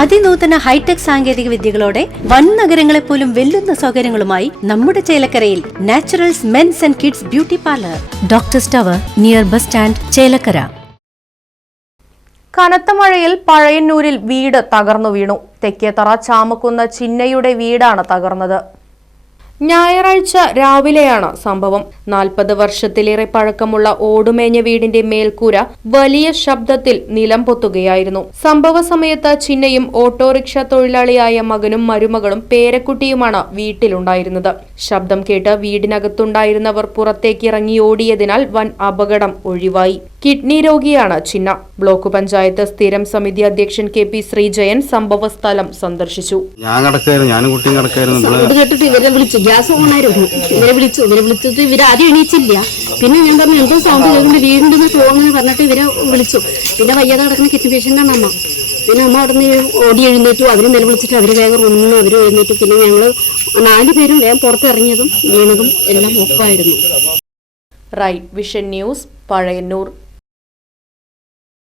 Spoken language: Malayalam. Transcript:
അതിനൂതന ഹൈടെക് സാങ്കേതിക വിദ്യകളോടെ വൻ നഗരങ്ങളെ പോലും വെല്ലുന്ന സൗകര്യങ്ങളുമായി നമ്മുടെ ചേലക്കരയിൽ naturals men's and kids beauty parlour, doctors tower, near bus stand, Chelakkara. കനത്ത മഴയിൽ പഴയന്നൂരിൽ വീട് തകർന്നു വീണു. തെക്കേത്തറ ചാമക്കുന്ന് ചിന്നയുടെ വീടാണ് തകർന്നത്. ഞായറാഴ്ച രാവിലെയാണ് സംഭവം. 40 വർഷത്തിലേറെ പഴക്കമുള്ള ഓടുമേഞ്ഞ വീടിന്റെ മേൽക്കൂര വലിയ ശബ്ദത്തിൽ നിലം പൊത്തുകയായിരുന്നു. സംഭവ സമയത്ത് ചിന്നയും ഓട്ടോറിക്ഷ തൊഴിലാളിയായ മകനും മരുമകളും പേരക്കുട്ടിയുമാണ് വീട്ടിലുണ്ടായിരുന്നത്. ശബ്ദം കേട്ട് വീടിനകത്തുണ്ടായിരുന്നവർ പുറത്തേക്ക് ഇറങ്ങി ഓടിയതിനാൽ വൻ അപകടം ഒഴിവായി. കിഡ്നി രോഗിയാണ് ചിന്ന. ബ്ലോക്ക് പഞ്ചായത്ത് സ്ഥിരം സമിതി അധ്യക്ഷൻ KP ശ്രീജയൻ സംഭവ സ്ഥലം സന്ദർശിച്ചു. ഗ്യാസ് ഓണായിരുന്നു. ഇവരെ വിളിച്ചിട്ട് ഇവരാദ്യം എണീച്ചില്ല. പിന്നെ ഞാൻ പറഞ്ഞു എന്തോ സൗണ്ട് കേൾക്കുന്നുണ്ട്, വീടിന്റെ തോന്നുന്നു പറഞ്ഞിട്ട് ഇവരെ വിളിച്ചു. പിന്നെ വയ്യാതെ കിടക്കുന്ന കിഡ്നി പേഷ്യന്റാണ് അമ്മ. പിന്നെ അമ്മ അവിടെ നിന്ന് ഓടി എഴുന്നേറ്റു. അവര് നിലവിളിച്ചിട്ട് അവര് വേഗം റൂമിൽ അവര് എഴുന്നേറ്റു. പിന്നെ ഞങ്ങള് 4 പേരും വേഗം പുറത്തിറങ്ങിയതും വീണതും എല്ലാം ഒപ്പായിരുന്നു. Right vision news, Pazhayannur.